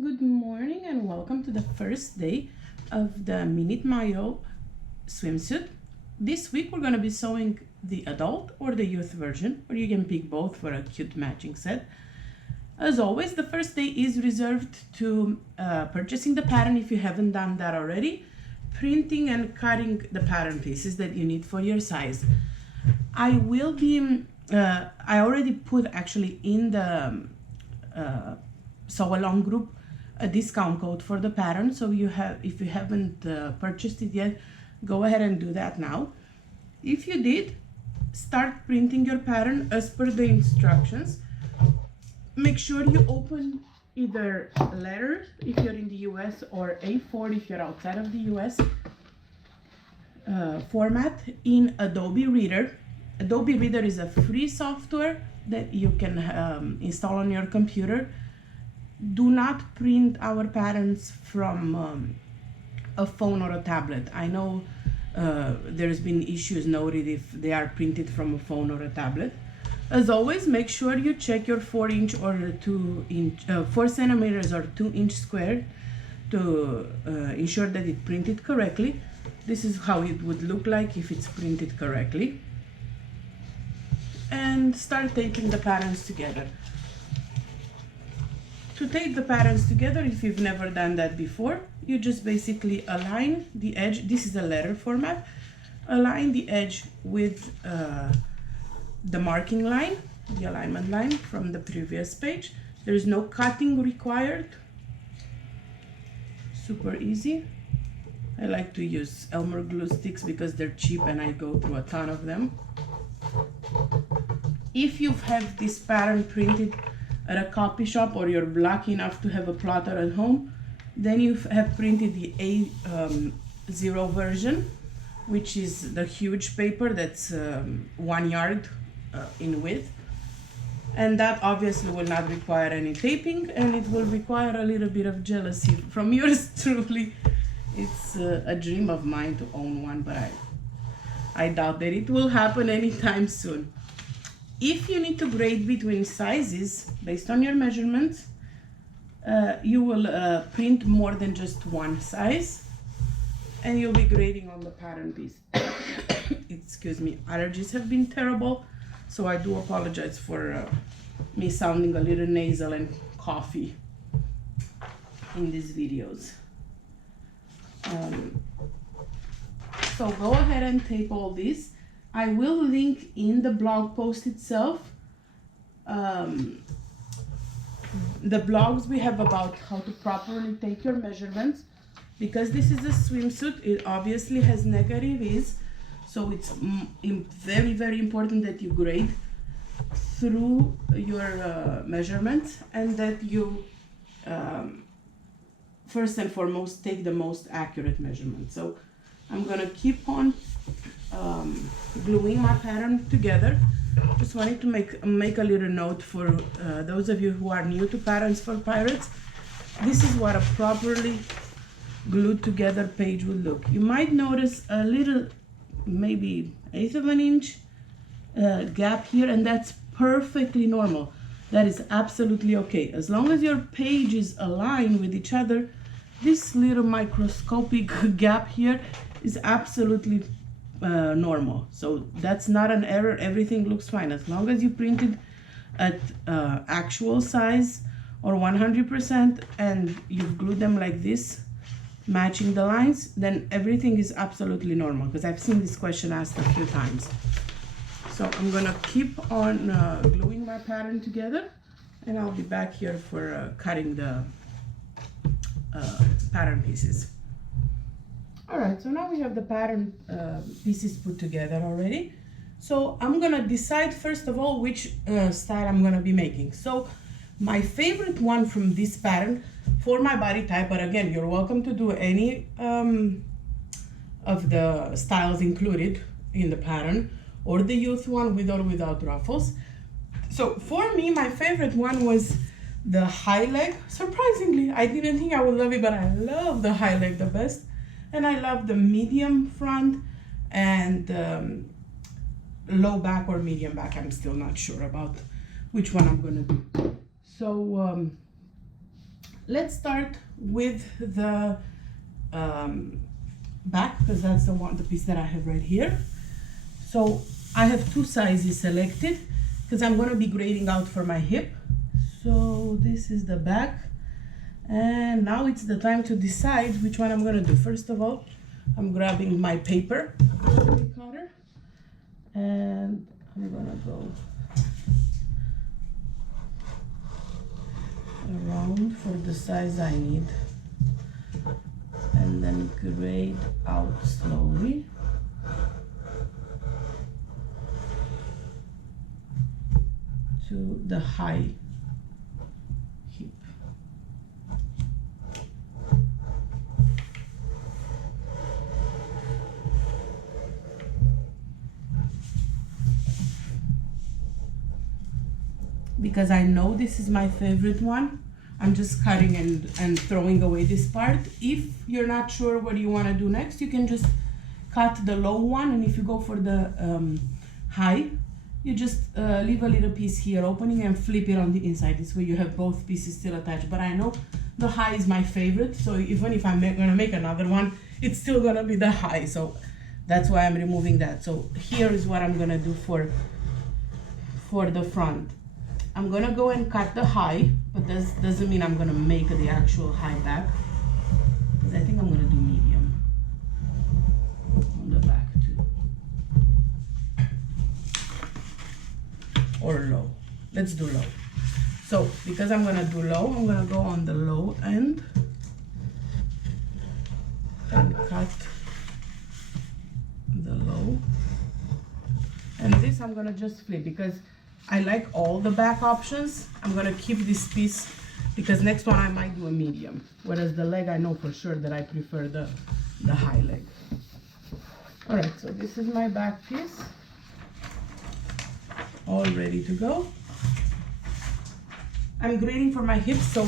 Good morning and welcome to the first day of the Minute Maillot swimsuit. This week we're going to be sewing the adult or the youth version, or you can pick both for a cute matching set. As always, the first day is reserved to purchasing the pattern if you haven't done that already, printing and cutting the pattern pieces that you need for your size. I already put actually in the sew along group a discount code for the pattern, so if you haven't purchased it yet, go ahead and do that now. If you did, start printing your pattern as per the instructions. Make sure you open either letters if you're in the US or A4 if you're outside of the US format in Adobe Reader. Adobe Reader is a free software that you can install on your computer. Do not print our patterns from a phone or a tablet. I know there's been issues noted if they are printed from a phone or a tablet. As always, make sure you check your 4-inch or 4 centimeters or 2-inch square to ensure that it printed correctly. This is how it would look like if it's printed correctly. And start taping the patterns together. To tape the patterns together, if you've never done that before, you just basically align the edge. This is a letter format. Align the edge with the marking line, the alignment line from the previous page. There's no cutting required. Super easy. I like to use Elmer glue sticks because they're cheap and I go through a ton of them. If you have this pattern printed at a copy shop or you're lucky enough to have a plotter at home, then you have printed the A0 version, which is the huge paper that's 1 yard in width. And that obviously will not require any taping, and it will require a little bit of jealousy from yours truly. It's a dream of mine to own one, but I doubt that it will happen anytime soon. If you need to grade between sizes based on your measurements, you will print more than just one size, and you'll be grading on the pattern piece. Excuse me, allergies have been terrible, so I do apologize for me sounding a little nasal and coughy in these videos. So go ahead and tape all this. I will link in the blog post itself the blogs we have about how to properly take your measurements. Because this is a swimsuit, it obviously has negative ease, so it's very, very important that you grade through your measurements and that you first and foremost take the most accurate measurement. So I'm gonna keep on gluing my pattern together. Just wanted to make a little note for those of you who are new to patterns for pirates. This is what a properly glued together page would look. You might notice a little, maybe 1/8 of an inch gap here, and that's perfectly normal. That is absolutely okay. As long as your pages align with each other, this little microscopic gap here is absolutely normal. So that's not an error. Everything looks fine. As long as you printed at actual size or 100% and you've glued them like this, matching the lines, then everything is absolutely normal, because I've seen this question asked a few times. So I'm gonna keep on gluing my pattern together, and I'll be back here for cutting the pattern pieces. All right, so now we have the pattern pieces put together already. So I'm gonna decide first of all which style I'm gonna be making. So my favorite one from this pattern for my body type, but again, you're welcome to do any of the styles included in the pattern, or the youth one with or without ruffles. So for me, my favorite one was the high leg. Surprisingly, I didn't think I would love it, but I love the high leg the best. And I love the medium front and low back or medium back. I'm still not sure about which one I'm gonna do. So let's start with the back, because that's the piece that I have right here. So I have two sizes selected because I'm going to be grading out for my hip. So this is the back, and now it's the time to decide which one I'm going to do. First of all, I'm grabbing my paper cutter, and I'm going to go around for the size I need, and then grade out slowly. To the high hip. Because I know this is my favorite one, I'm just cutting and throwing away this part. If you're not sure what you want to do next, you can just cut the low one, and if you go for the high, you just leave a little piece here opening and flip it on the inside. This way you have both pieces still attached. But I know the high is my favorite, so even if I'm gonna make another one, it's still gonna be the high. So that's why I'm removing that. So here is what I'm gonna do for the front. I'm gonna go and cut the high, but this doesn't mean I'm gonna make the actual high back, because I think I'm gonna do medium on the back too. Or low. Let's do low. So because I'm gonna do low, I'm gonna go on the low end and cut the low. And this I'm gonna just flip because I like all the back options. I'm gonna keep this piece because next one I might do a medium. Whereas the leg, I know for sure that I prefer the high leg. All right, so this is my back piece. All ready to go. I'm grading for my hips, so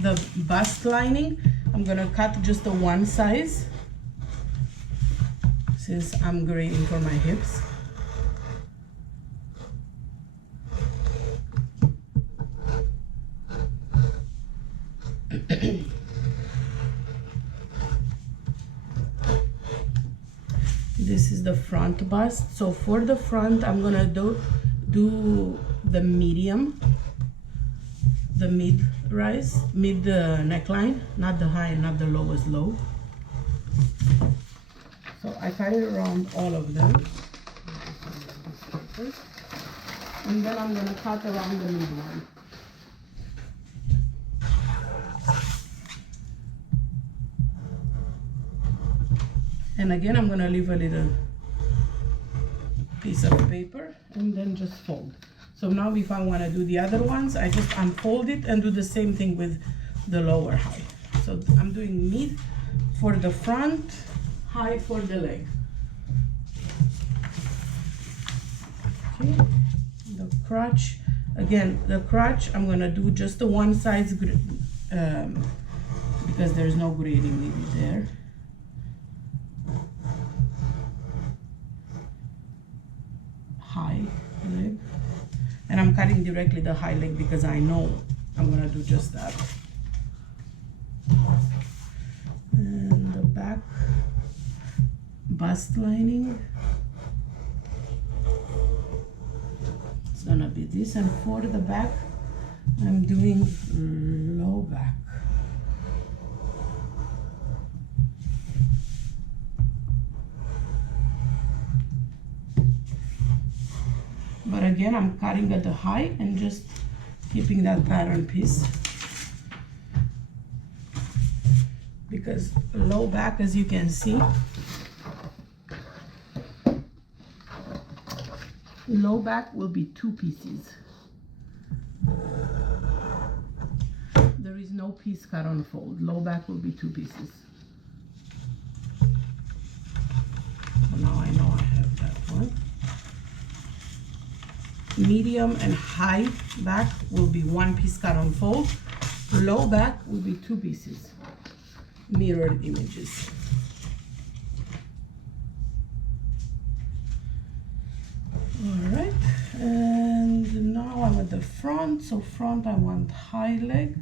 the bust lining, I'm gonna cut just the one size since I'm grading for my hips. This is the front bust. So for the front, I'm gonna do the medium, the mid neckline, not the high and not the lowest low. So I cut it around all of them, and then I'm gonna cut around the mid one. And again, I'm gonna leave a little piece of paper and then just fold. So now if I wanna do the other ones, I just unfold it and do the same thing with the lower high. So I'm doing mid for the front, high for the leg. Okay, the crotch, again, the crotch, I'm gonna do just the one size because there's no grading needed there. High leg, and I'm cutting directly the high leg because I know I'm gonna do just that. And the back bust lining, it's gonna be this, and for the back I'm doing low back. But again, I'm cutting at the high and just keeping that pattern piece. Because low back, as you can see, low back will be two pieces. There is no piece cut on fold. Low back will be two pieces. So now I know I have that one. Medium and high back will be one piece cut on fold. Low back will be two pieces, mirrored images. All right, and now I'm at the front. So front, I want high leg.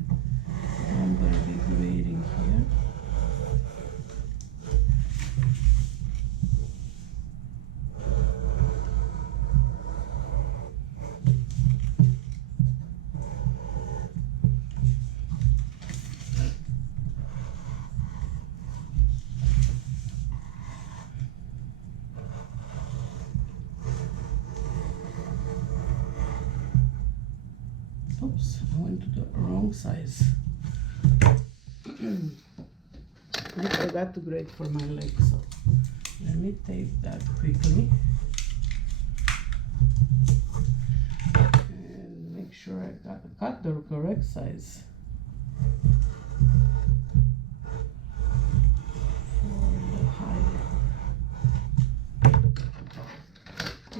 Oops, I went to the wrong size. I forgot to grade for my leg, so let me tape that quickly. And make sure I cut the correct size.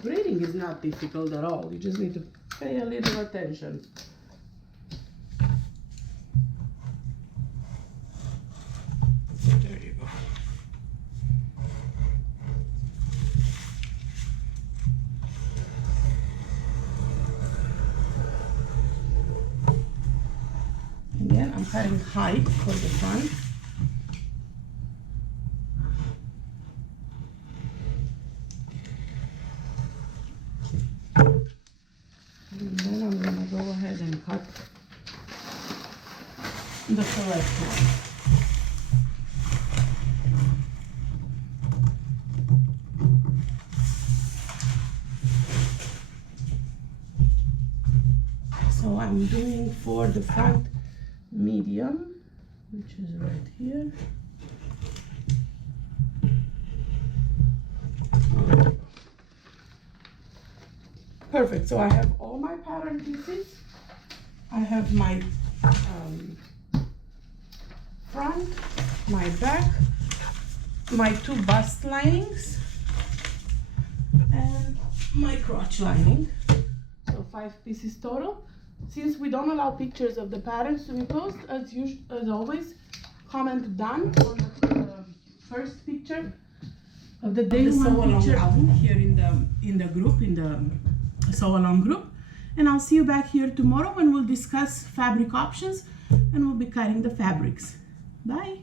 Grading is not difficult at all. You just need to pay a little attention. There you go. Again, I'm cutting height for the front. And then I'm going to go ahead and cut the correct one. So I'm doing for the front medium, which is right here. Perfect. So I have all my pattern pieces. I have my front, my back, my two bust linings, and my crotch lining. So 5 pieces total. Since we don't allow pictures of the patterns to be posted, as always, comment done on the first picture of the day one picture album here in the group, in the sew along group. And I'll see you back here tomorrow when we'll discuss fabric options and we'll be cutting the fabrics. Bye.